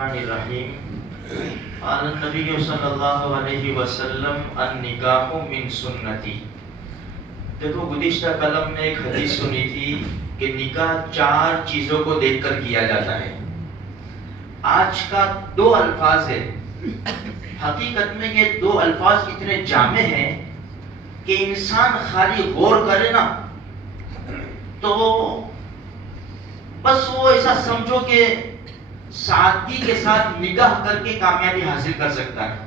الرحمن الرحیم قال النبی صلی اللہ علیہ وسلم النکاح من سنتی. دیکھو گزشتہ کلم میں ایک حدیث سنی تھی کہ نکاح 4 چیزوں کو دیکھ کر کیا جاتا ہے. آج کا 2 الفاظ ہے. حقیقت میں یہ 2 الفاظ اتنے جامع ہیں کہ انسان خالی غور کرے نا تو بس وہ ایسا سمجھو کہ سادگی کے ساتھ نکاح کر کے کامیابی حاصل کر سکتا ہے.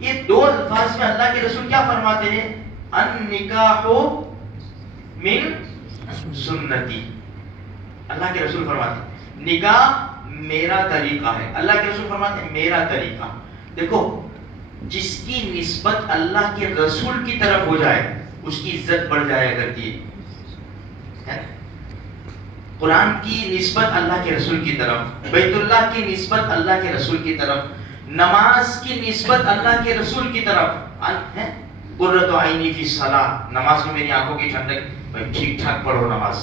یہ 2 الفاظ میں اللہ کے رسول کیا فرماتے ہیں؟ النکاح من سنتی. اللہ کے رسول فرماتے ہیں نکاح میرا طریقہ ہے. اللہ کے رسول فرماتے ہیں میرا طریقہ. دیکھو جس کی نسبت اللہ کے رسول کی طرف ہو جائے اس کی عزت بڑھ جایا کرتی ہے. قرآن کی نسبت اللہ کے رسول کی طرف، بیت اللہ کی نسبت اللہ کے رسول کی طرف، نماز کی نسبت اللہ کے رسول کی طرف. قرۃ عینی فی الصلاۃ، نماز میں میری آنکھوں کی ٹھنڈک. بھائی ٹھیک ٹھاک پڑھو نماز،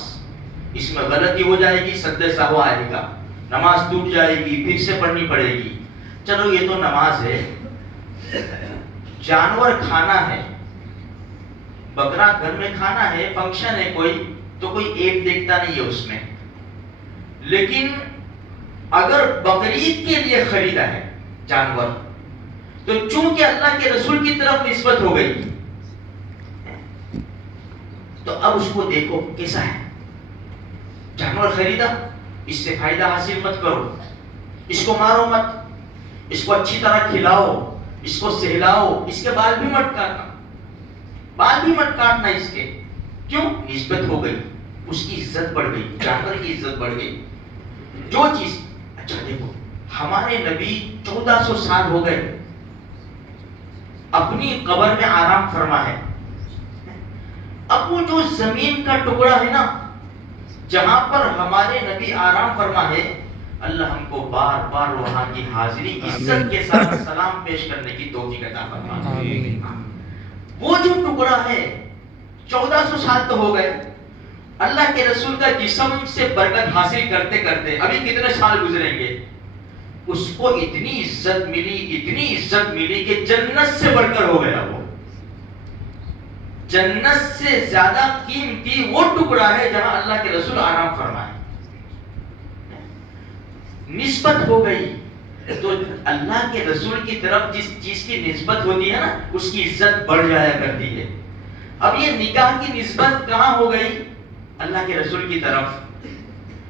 اس میں غلطی ہو جائے گی سد سہو آئے گا، نماز ٹوٹ جائے گی، پھر سے پڑھنی پڑے گی. چلو یہ تو نماز ہے. جانور کھانا ہے، بکرا گھر میں کھانا ہے، فنکشن ہے کوئی تو کوئی ایپ دیکھتا نہیں ہے اس میں. لیکن اگر بقرعید کے لیے خریدا ہے جانور تو چونکہ اللہ کے رسول کی طرف نسبت ہو گئی تو اب اس کو دیکھو کیسا ہے. جانور خریدا، اس سے فائدہ حاصل مت کرو، اس کو مارو مت، اس کو اچھی طرح کھلاؤ، اس کو سہلاؤ، اس کے بال بھی مت کاٹنا، بال بھی مت کاٹنا اس کے. کیوں؟ نسبت ہو گئی، اس کی عزت بڑھ گئی، جانور کی عزت بڑھ گئی. جو چیز اچھا دیکھو ہمارے نبی 1400 سال ہو گئے اپنی قبر میں آرام فرما ہے. اب وہ جو زمین کا ٹکڑا ہے نا جہاں پر ہمارے نبی آرام فرما ہے، اللہ ہم کو بار بار وہاں کی حاضری عزت کے ساتھ سلام پیش کرنے کی توفیق عطا فرما. وہ جو ٹکڑا ہے 1400 سال تو ہو گئے، اللہ کے رسول کا جسم سے برکت حاصل کرتے کرتے ابھی کتنے سال گزریں گے، اس کو اتنی عزت ملی کہ جنت سے بڑھ کر ہو گیا. وہ جنت سے زیادہ قیمتی وہ ٹکڑا ہے جہاں اللہ کے رسول آرام فرمائے. نسبت ہو گئی تو اللہ کے رسول کی طرف جس چیز کی نسبت ہوتی ہے نا اس کی عزت بڑھ جایا کرتی ہے. اب یہ نکاح کی نسبت کہاں ہو گئی؟ اللہ کے رسول کی طرف.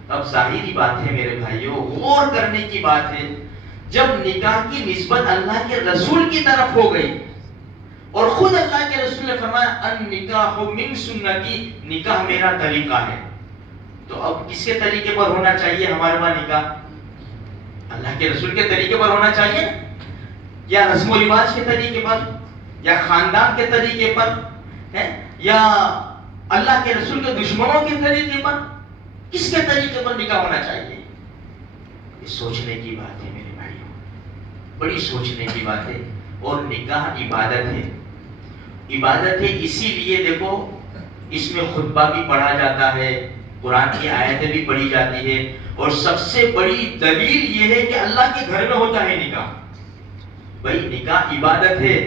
اب ظاہری بات ہے میرے بھائیوں، غور کرنے کی بات ہے. جب نکاح کی نسبت اللہ کے رسول کی طرف ہو گئی اور خود اللہ کے رسول نے فرمایا النکاح من سنتی، نکاح میرا طریقہ ہے، تو اب کس کے طریقے پر ہونا چاہیے ہمارے وہاں نکاح؟ اللہ کے رسول کے طریقے پر ہونا چاہیے یا رسم و رواج کے طریقے پر یا خاندان کے طریقے پر یا اللہ کے رسول کے دشمنوں کے طریقے پر؟ کس کے طریقے پر نکاح ہونا چاہیے؟ یہ سوچنے کی بات ہے میرے بھائیوں، بڑی سوچنے کی بات ہے. اور نکاح عبادت ہے. عبادت ہے اسی لیے دیکھو اس میں خطبہ بھی پڑھا جاتا ہے، قرآن کی آیتیں بھی پڑھی جاتی ہے، اور سب سے بڑی دلیل یہ ہے کہ اللہ کے گھر میں ہوتا ہے نکاح. بھائی نکاح عبادت ہے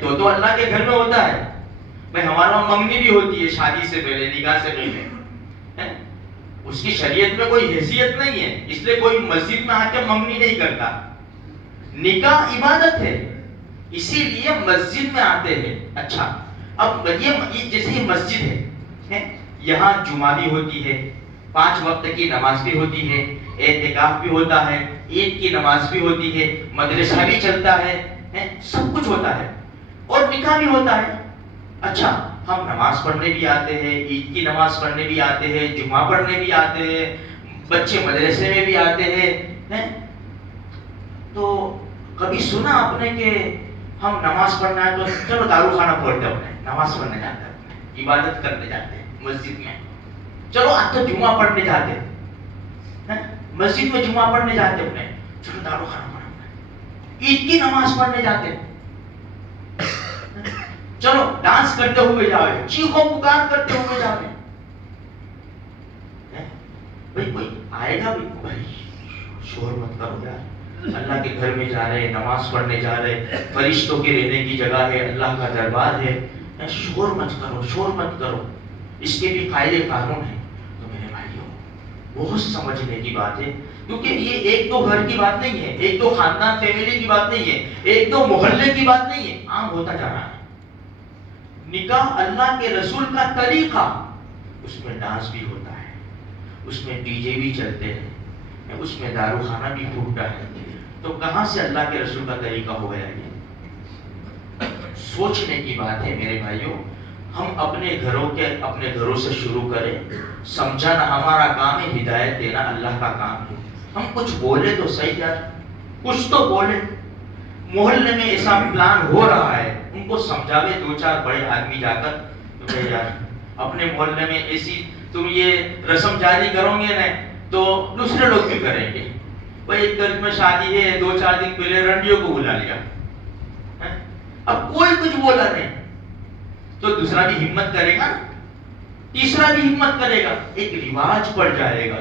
تو اللہ کے گھر میں ہوتا ہے. بھائی ہمارے وہاں منگنی بھی ہوتی ہے شادی سے پہلے، نکاح سے پہلے. اس کی شریعت میں کوئی حیثیت نہیں ہے، اس لیے کوئی مسجد میں آ کے منگنی نہیں کرتا. نکاح عبادت ہے اسی لیے مسجد میں آتے ہیں. اچھا اب یہ جیسے ہی مسجد ہے یہاں جمعہ بھی ہوتی ہے، 5 وقت کی نماز بھی ہوتی ہے، اعتکاف بھی ہوتا ہے، عید کی نماز بھی ہوتی ہے، مدرسہ بھی چلتا ہے، سب کچھ ہوتا ہے اور نکاح بھی ہوتا ہے. اچھا ہم نماز پڑھنے بھی آتے ہیں، عید کی نماز پڑھنے بھی آتے ہیں، جمعہ پڑھنے بھی آتے ہیں، بچے مدرسے میں بھی آتے ہیں. تو کبھی سنا آپ نے کہ ہم نماز پڑھنا ہے تو چلو دارو خانہ پڑھتے ہیں، نماز پڑھنے جاتے ہیں، عبادت کرنے جاتے ہیں مسجد میں. چلو آج تو جمعہ پڑھنے جاتے ہیں، مسجد میں جمعہ پڑھنے جاتے ہیں، چلو دارو خانہ پڑھنا ہے. عید کی نماز پڑھنے جاتے ہیں، چلو ڈانس کرتے ہوئے جاوے، چیخو پکار کرتے ہوئے جاوے. بھائی کوئی آئے گا بھائی شور مت کرو یار، اللہ کے گھر میں جا رہے، نماز پڑھنے جا رہے، فرشتوں کے رہنے کی جگہ ہے، اللہ کا دربار ہے، شور مت کرو، شور مت کرو، اس کے بھی قاعدے قانون ہیں۔ تو میرے بھائیوں بہت سمجھنے کی بات ہے، کیونکہ یہ ایک دو گھر کی بات نہیں ہے، ایک دو خاندان فیملی کی بات نہیں ہے، ایک دو محلے کی بات نہیں ہے، عام ہوتا جا رہا ہے۔ نکاح اللہ کے رسول کا طریقہ، اس میں ڈانس بھی ہوتا ہے، اس میں ڈی جے بھی چلتے ہیں، اس میں دارو خانہ بھی پھوٹتا ہے، تو کہاں سے اللہ کے رسول کا طریقہ ہو گیا یہ؟ سوچنے کی بات ہے میرے بھائیوں۔ ہم اپنے گھروں سے شروع کریں، سمجھانا ہمارا کام ہے، ہدایت دینا اللہ کا کام ہے۔ ہم کچھ بولے تو صحیح یار، کچھ تو بولے۔ محلے میں ایسا پلان ہو رہا ہے، ان کو سمجھاوے دو چار بڑے آدمی جا کر، تو یار اپنے محلے میں ایسی تم یہ رسم جاری کرو گے نا تو دوسرے لوگ بھی کریں گے۔ بھائی ایک گھر میں شادی ہے، دو چار دن پہلے رنڈیوں کو بلا لیا، اب کوئی کچھ بولا نہیں تو دوسرا بھی ہمت کرے گا، تیسرا بھی ہمت کرے گا، ایک رواج پڑ جائے گا۔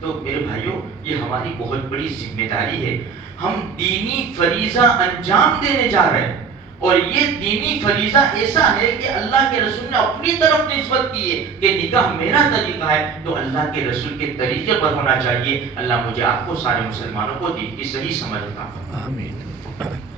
تو میرے بھائیوں یہ ہماری بہت بڑی ذمہ داری ہے، ہم دینی فریضہ انجام دینے جا رہے ہیں، اور یہ دینی فریضہ ایسا ہے کہ اللہ کے رسول نے اپنی طرف نسبت کی ہے کہ نکاح میرا طریقہ ہے، تو اللہ کے رسول کے طریقے پر ہونا چاہیے۔ اللہ مجھے آپ کو سارے مسلمانوں کو دین کی صحیح سمجھ عطا فرمائے۔ آمین۔